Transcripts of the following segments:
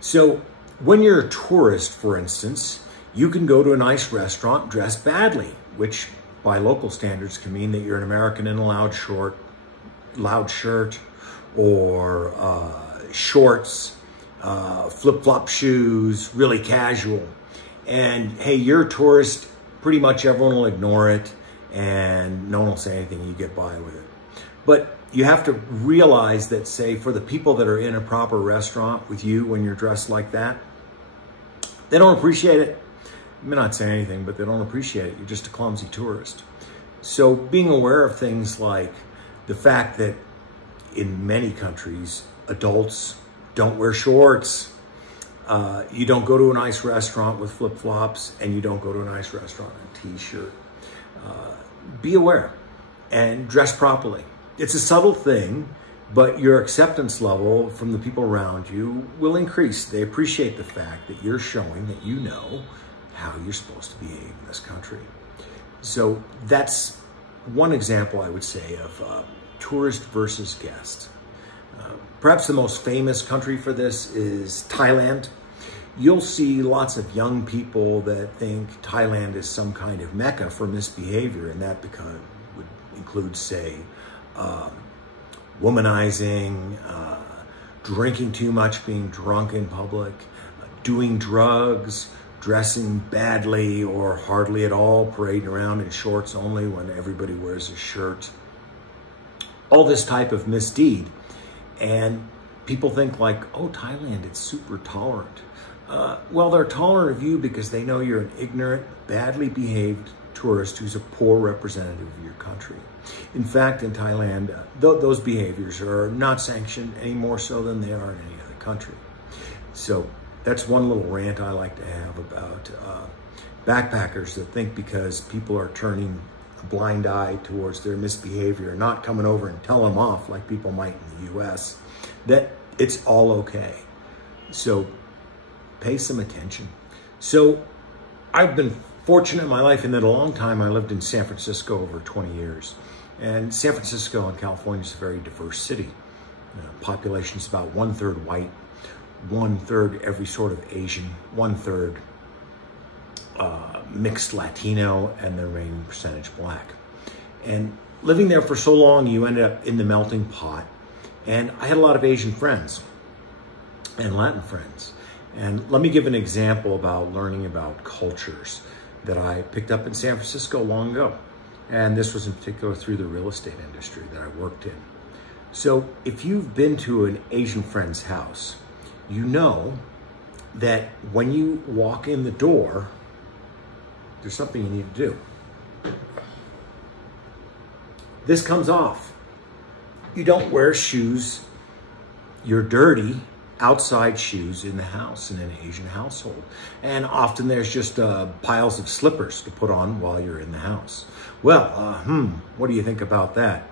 So when you're a tourist, for instance, you can go to a nice restaurant dressed badly, which by local standards can mean that you're an American in a loud shirt, or shorts, flip-flop shoes, really casual. And hey, you're a tourist, pretty much everyone will ignore it and no one will say anything, you get by with it. But you have to realize that, say, for the people that are in a proper restaurant with you when you're dressed like that, they don't appreciate it. You may not say anything, but they don't appreciate it. You're just a clumsy tourist. So being aware of things like the fact that in many countries, adults don't wear shorts. You don't go to a nice restaurant with flip-flops, and you don't go to a nice restaurant in a t-shirt. Be aware and dress properly. It's a subtle thing, but your acceptance level from the people around you will increase. They appreciate the fact that you're showing that you know how you're supposed to behave in this country. So that's one example, I would say, of tourist versus guest. Perhaps the most famous country for this is Thailand. You'll see lots of young people that think Thailand is some kind of mecca for misbehavior, and that would include, say, womanizing, drinking too much, being drunk in public, doing drugs, dressing badly or hardly at all, parading around in shorts only when everybody wears a shirt. All this type of misdeed. And people think like, oh, Thailand, it's super tolerant. Well, they're tolerant of you because they know you're an ignorant, badly behaved tourist who's a poor representative of your country. In fact, in Thailand, those behaviors are not sanctioned any more so than they are in any other country. So that's one little rant I like to have about backpackers that think because people are turning a blind eye towards their misbehavior, not coming over and telling them off like people might in the US, that it's all okay. So pay some attention. So I've been fortunate in my life in that a long time I lived in San Francisco over 20 years. And San Francisco in California is a very diverse city. Population is about 1/3 white, 1/3 every sort of Asian, 1/3 mixed Latino, and the remaining percentage black. And living there for so long, you end up in the melting pot. And I had a lot of Asian friends and Latin friends. And let me give an example about learning about cultures that I picked up in San Francisco long ago. And this was in particular through the real estate industry that I worked in. So if you've been to an Asian friend's house, you know that when you walk in the door, there's something you need to do. This comes off. You don't wear shoes, your dirty outside shoes in the house in an Asian household. And often there's just piles of slippers to put on while you're in the house. Well, what do you think about that?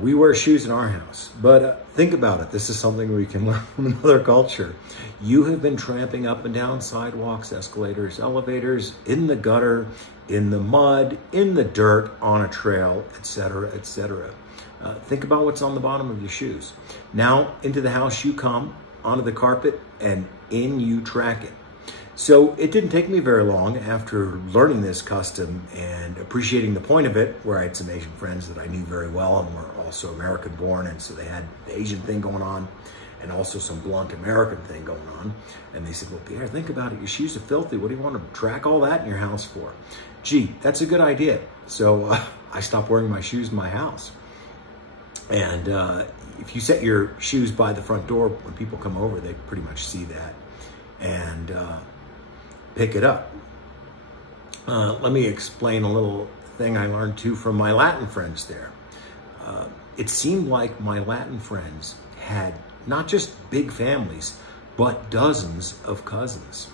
We wear shoes in our house, but think about it. This is something we can learn from another culture. You have been tramping up and down sidewalks, escalators, elevators, in the gutter, in the mud, in the dirt, on a trail, etc., etc. Think about what's on the bottom of your shoes. Now, into the house you come, onto the carpet, and in you track it. So it didn't take me very long after learning this custom and appreciating the point of it, where I had some Asian friends that I knew very well and were also American born, and so they had the Asian thing going on and also some blunt American thing going on. And they said, well, Pierre, think about it. Your shoes are filthy. What do you want to track all that in your house for? Gee, that's a good idea. So I stopped wearing my shoes in my house. And if you set your shoes by the front door, when people come over, they pretty much see that and pick it up. Let me explain a little thing I learned too from my Latin friends there. It seemed like my Latin friends had not just big families, but dozens of cousins.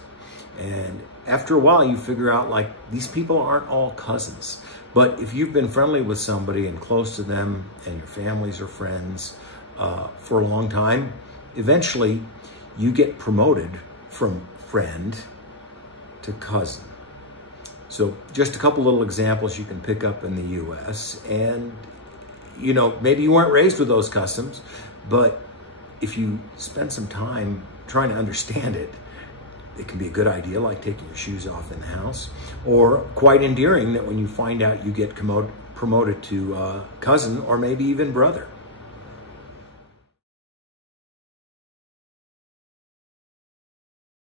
And after a while, you figure out like these people aren't all cousins. But if you've been friendly with somebody and close to them and your families or friends for a long time, eventually you get promoted from friend to cousin. So just a couple little examples you can pick up in the US. And, you know, maybe you weren't raised with those customs, but if you spend some time trying to understand it, it can be a good idea, like taking your shoes off in the house, or quite endearing that when you find out you get promoted to cousin or maybe even brother.